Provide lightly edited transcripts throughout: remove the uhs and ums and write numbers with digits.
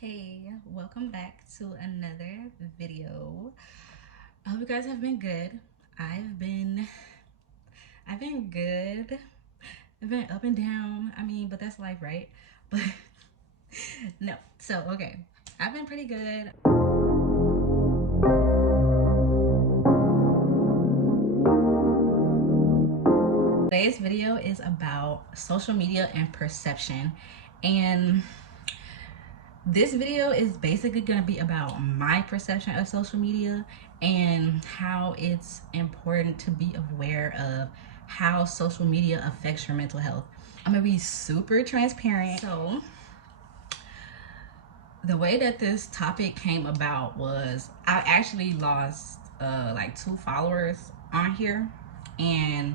Hey, welcome back to another video. I hope you guys have been good. I've been good. I've been up and down. But that's life, right? But no. So, okay. I've been pretty good. Today's video is about social media and perception. And this video is basically going to be about my perception of social media and how it's important to be aware of how social media affects your mental health. I'm going to be super transparent. So the way that this topic came about was I actually lost like 2 followers on here, and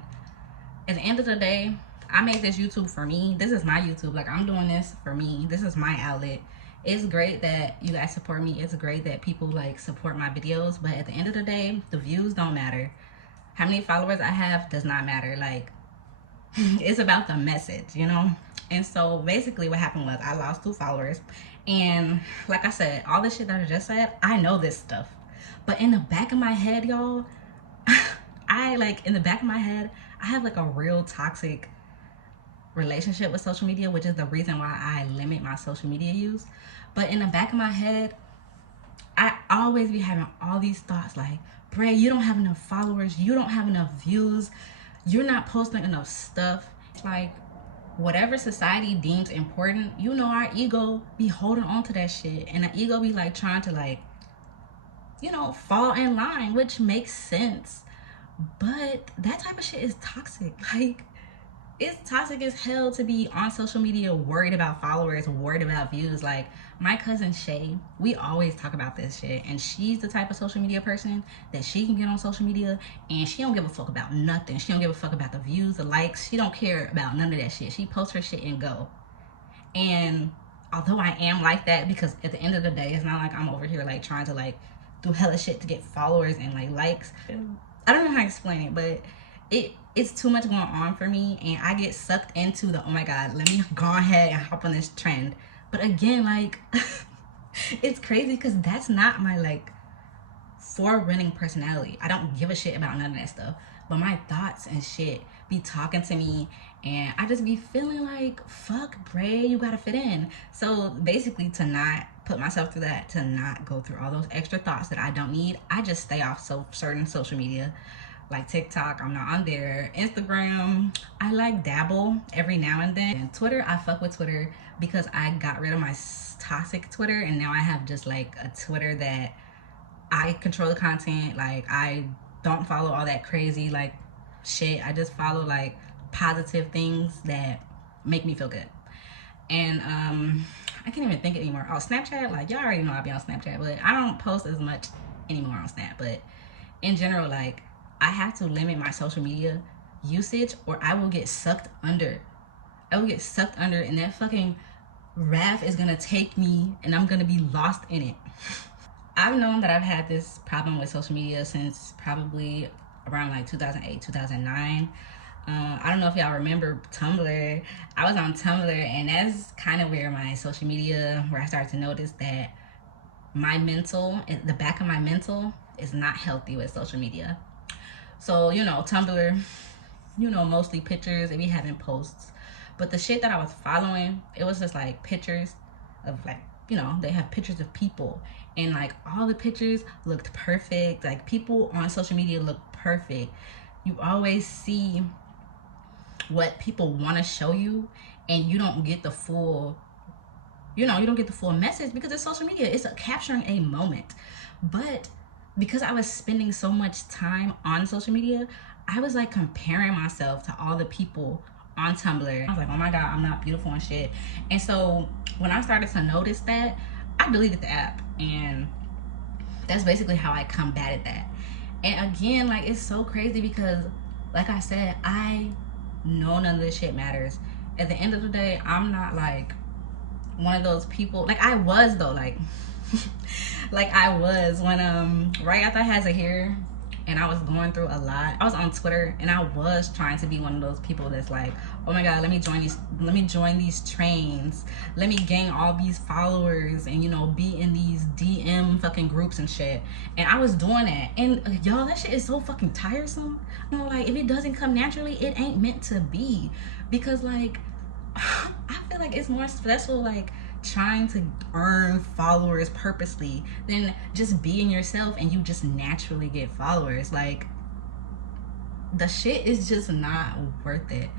at the end of the day, I made this YouTube for me. This is my YouTube. Like, I'm doing this for me. This is my outlet. It's great that you guys support me. It's great that people like support my videos, but at the end of the day, the views don't matter. How many followers I have does not matter. Like, it's about the message, you know? And so basically what happened was I lost 2 followers, and like I said, all the shit that I just said, I know this stuff, but in the back of my head, y'all, in the back of my head, I have like a real toxic relationship with social media, which is the reason why I limit my social media use. But in the back of my head, I always be having all these thoughts like, Bray, you don't have enough followers, you don't have enough views, you're not posting enough stuff. Like, whatever society deems important, you know, our ego be holding on to that shit, and the ego be like trying to, like, you know, fall in line, which makes sense. But that type of shit is toxic. Like, it's toxic as hell to be on social media worried about followers, worried about views. Like, my cousin Shay, we always talk about this shit, and she's the type of social media person that she can get on social media and she don't give a fuck about nothing. She don't give a fuck about the views, the likes. She don't care about none of that shit. She posts her shit and go. And although I am like that, because at the end of the day, it's not like I'm over here like trying to like do hella shit to get followers and like likes. I don't know how to explain it, but it's too much going on for me, and I get sucked into the, oh my god, let me go ahead and hop on this trend. But again, like, it's crazy because that's not my like forerunning personality. I don't give a shit about none of that stuff, but my thoughts and shit be talking to me, and I just be feeling like, fuck, Bray, you gotta fit in. So basically, to not put myself through that, to not go through all those extra thoughts that I don't need, I just stay off certain social media. Like TikTok, I'm not on there. Instagram, I like dabble every now and then. And Twitter, I fuck with Twitter because I got rid of my toxic Twitter, and now I have just like a Twitter that I control the content. Like, I don't follow all that crazy like shit. I just follow like positive things that make me feel good. And I can't even think anymore. Oh, Snapchat, like, y'all already know I be on Snapchat, but I don't post as much anymore on Snap. But in general, like, I have to limit my social media usage or I will get sucked under. I will get sucked under, and that fucking raft is gonna take me and I'm gonna be lost in it. I've known that I've had this problem with social media since probably around like 2008, 2009. I don't know if y'all remember Tumblr. I was on Tumblr, and that's kind of where my social media, where I started to notice that my mental, the back of my mental is not healthy with social media. So, you know, Tumblr, you know, mostly pictures, they be having posts. But the shit that I was following, it was just like pictures of like, you know, they have pictures of people, and like all the pictures looked perfect. Like, people on social media look perfect. You always see what people want to show you, and you don't get the full, you know, you don't get the full message because it's social media. It's capturing a moment. But because I was spending so much time on social media, I was like comparing myself to all the people on Tumblr. I was like, oh my god, I'm not beautiful and shit. And so when I started to notice that, I deleted the app, and that's basically how I combated that. And again, like, it's so crazy because, like I said, I know none of this shit matters. At the end of the day, I'm not like one of those people. Like, I was though, like like I was when right after I had Zahir and I was going through a lot, I was on Twitter and I was trying to be one of those people that's like, oh my god, let me join these trains, let me gain all these followers, and you know, be in these DM fucking groups and shit. And I was doing that, and y'all, that shit is so fucking tiresome. You know, like if it doesn't come naturally, it ain't meant to be. Because like I feel like it's more stressful like trying to earn followers purposely than just being yourself and you just naturally get followers. Like the shit is just not worth it.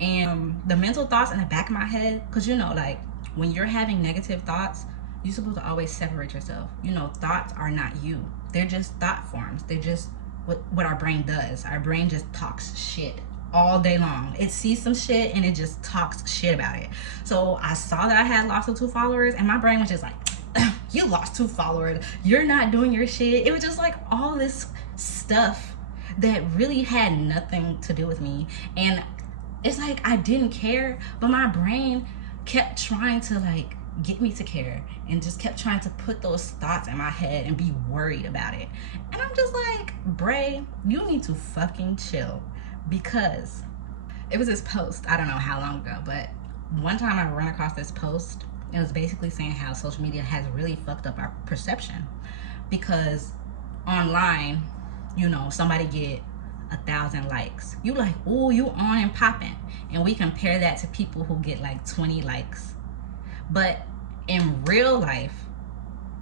And the mental thoughts in the back of my head, because you know, like when you're having negative thoughts, you're supposed to always separate yourself. You know, thoughts are not you, they're just thought forms. They're just what our brain does. Our brain just talks shit all day long. It sees some shit and it just talks shit about it. So I saw that I had lost 2 followers and my brain was just like, you lost 2 followers, you're not doing your shit. It was just like all this stuff that really had nothing to do with me. And it's like I didn't care, but my brain kept trying to like get me to care and just kept trying to put those thoughts in my head and be worried about it. And I'm just like, Bray, you need to fucking chill. Because it was this post, I don't know how long ago, but one time I ran across this post. It was basically saying how social media has really fucked up our perception. Because online, you know, somebody get 1,000 likes, you like, oh, you on and popping. And we compare that to people who get like 20 likes. But in real life,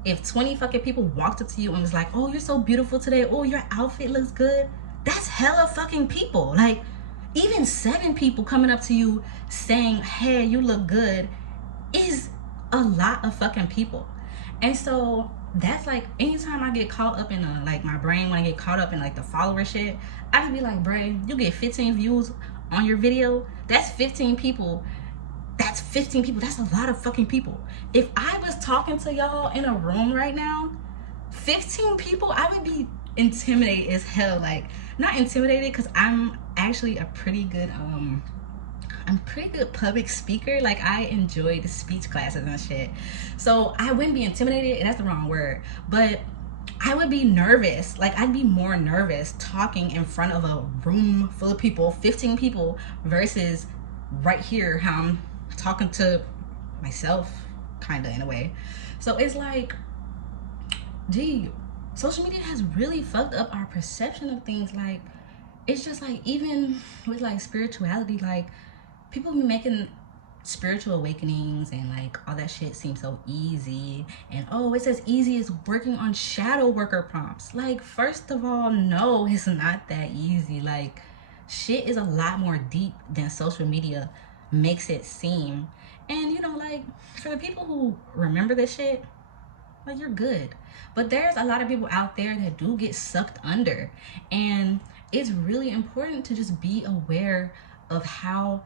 if 20 fucking people walked up to you and was like, oh, you're so beautiful today, oh, your outfit looks good, that's hella fucking people. Like even 7 people coming up to you saying, hey, you look good, is a lot of fucking people. And so that's like, anytime I get caught up in like my brain, when I get caught up in like the follower shit, I just be like, Bray, you get 15 views on your video, that's 15 people. That's 15 people. That's a lot of fucking people. If I was talking to y'all in a room right now, 15 people, I would be intimidated as hell. Like, not intimidated, because I'm actually a pretty good public speaker. Like I enjoy the speech classes and shit, so I wouldn't be intimidated, and that's the wrong word, but I would be nervous. Like I'd be more nervous talking in front of a room full of people, 15 people, versus right here how I'm talking to myself, kind of, in a way. So it's like, gee, social media has really fucked up our perception of things. Like it's just like, even with like spirituality, like people be making spiritual awakenings and like all that shit seems so easy. And oh, it's as easy as working on shadow worker prompts. Like, first of all, no, it's not that easy. Like shit is a lot more deep than social media makes it seem. And you know, like for the people who remember this shit, like you're good. But there's a lot of people out there that do get sucked under, and it's really important to just be aware of how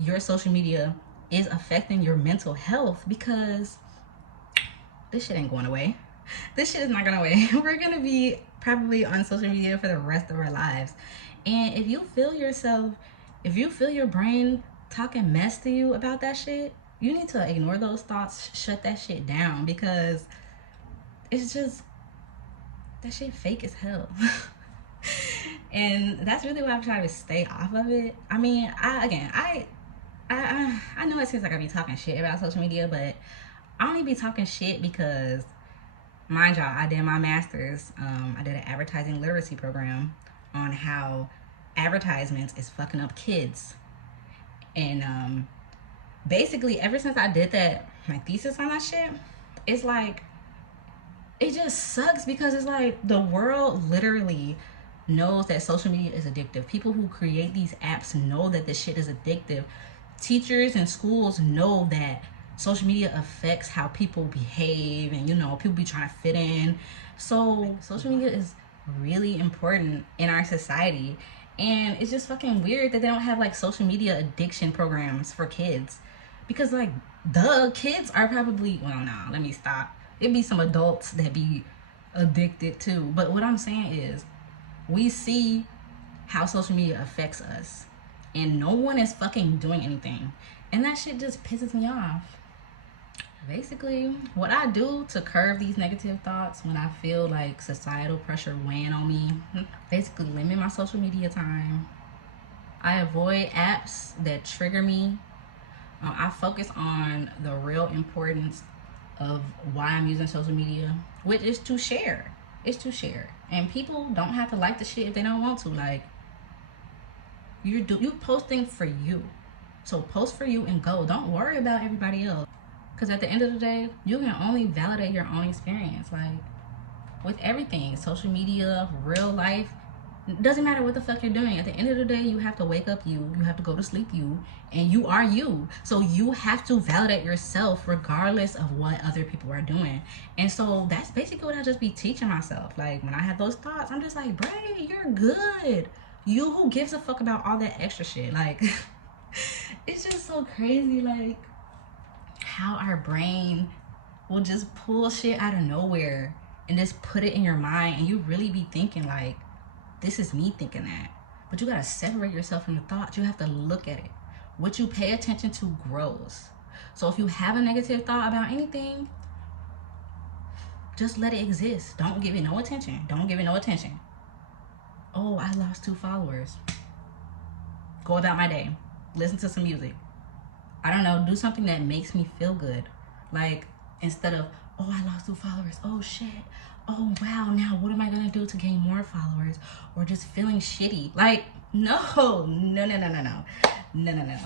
your social media is affecting your mental health, because this shit ain't going away. This shit is not going away. We're going to be probably on social media for the rest of our lives. And if you feel yourself, if you feel your brain talking mess to you about that shit, you need to ignore those thoughts, shut that shit down, because it's just, that shit fake as hell. And that's really why I'm trying to stay off of it. I mean, I know it seems like I be talking shit about social media, but I only be talking shit because, mind y'all, I did my master's. I did an advertising literacy program on how advertisements is fucking up kids. And basically, ever since I did that, my thesis on that shit, it's like, it just sucks, because it's like the world literally knows that social media is addictive. People who create these apps know that this shit is addictive. Teachers and schools know that social media affects how people behave, and you know, people be trying to fit in. So social media is really important in our society, and it's just fucking weird that they don't have like social media addiction programs for kids, because like the kids are probably, well, no, let me stop, it'd be some adults that be addicted too. But what I'm saying is, we see how social media affects us, and no one is fucking doing anything, and that shit just pisses me off. Basically, what I do to curb these negative thoughts when I feel like societal pressure weighing on me, basically limit my social media time, I avoid apps that trigger me. I focus on the real importance of why I'm using social media, which is to share. It's to share. And people don't have to like the shit if they don't want to. Like, you posting for you. So post for you and go. Don't worry about everybody else. Because at the end of the day, you can only validate your own experience. Like, with everything, social media, real life, doesn't matter what the fuck you're doing. At the end of the day, you have to wake up you have to go to sleep you, and you are you. So you have to validate yourself regardless of what other people are doing. And so that's basically what I just be teaching myself. Like, when I have those thoughts, I'm just like, Bray, you're good. You, who gives a fuck about all that extra shit? Like, it's just so crazy, like, how our brain will just pull shit out of nowhere and just put it in your mind, and you really be thinking like, this is me thinking that. But you gotta separate yourself from the thoughts. You have to look at it. What you pay attention to grows. So if you have a negative thought about anything, just let it exist. Don't give it no attention. Don't give it no attention. Oh, I lost 2 followers. Go about my day. Listen to some music. I don't know, do something that makes me feel good. Like, instead of, oh, I lost 2 followers. Oh, shit. Oh, wow. Now what am I going to do to gain more followers? Or just feeling shitty. Like, no.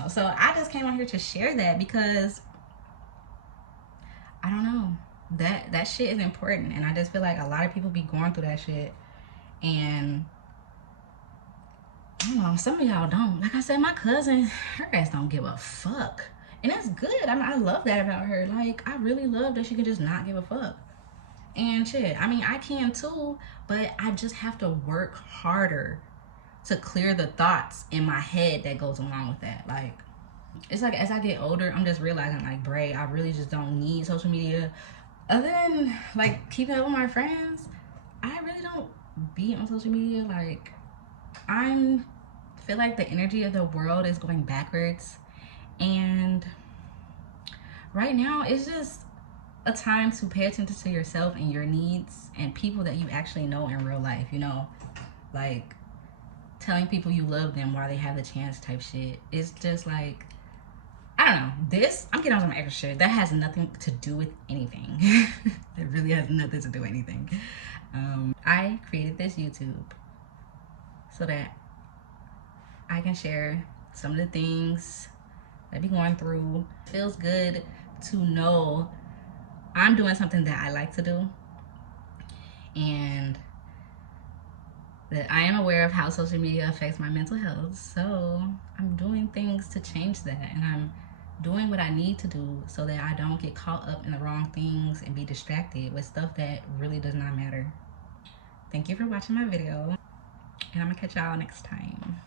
So I just came on here to share that because, I don't know. That shit is important. And I just feel like a lot of people be going through that shit. And I don't know, some of y'all don't. Like I said, my cousin, her ass don't give a fuck. And that's good. I mean, I love that about her. Like, I really love that she can just not give a fuck. And shit, I mean, I can too, but I just have to work harder to clear the thoughts in my head that goes along with that. Like, it's like as I get older, I'm just realizing, like, Bray, I really just don't need social media. Other than, like, keeping up with my friends, I really don't be on social media. Like, I feel like the energy of the world is going backwards, and right now it's just a time to pay attention to yourself and your needs and people that you actually know in real life, you know, like telling people you love them while they have the chance type shit. It's just like, I don't know, this, I'm getting on some extra shit that has nothing to do with anything. It really has nothing to do with anything. I created this YouTube so that I can share some of the things that I be going through. It feels good to know I'm doing something that I like to do, and that I am aware of how social media affects my mental health. So I'm doing things to change that, and I'm doing what I need to do so that I don't get caught up in the wrong things and be distracted with stuff that really does not matter. Thank you for watching my video, and I'm gonna catch y'all next time.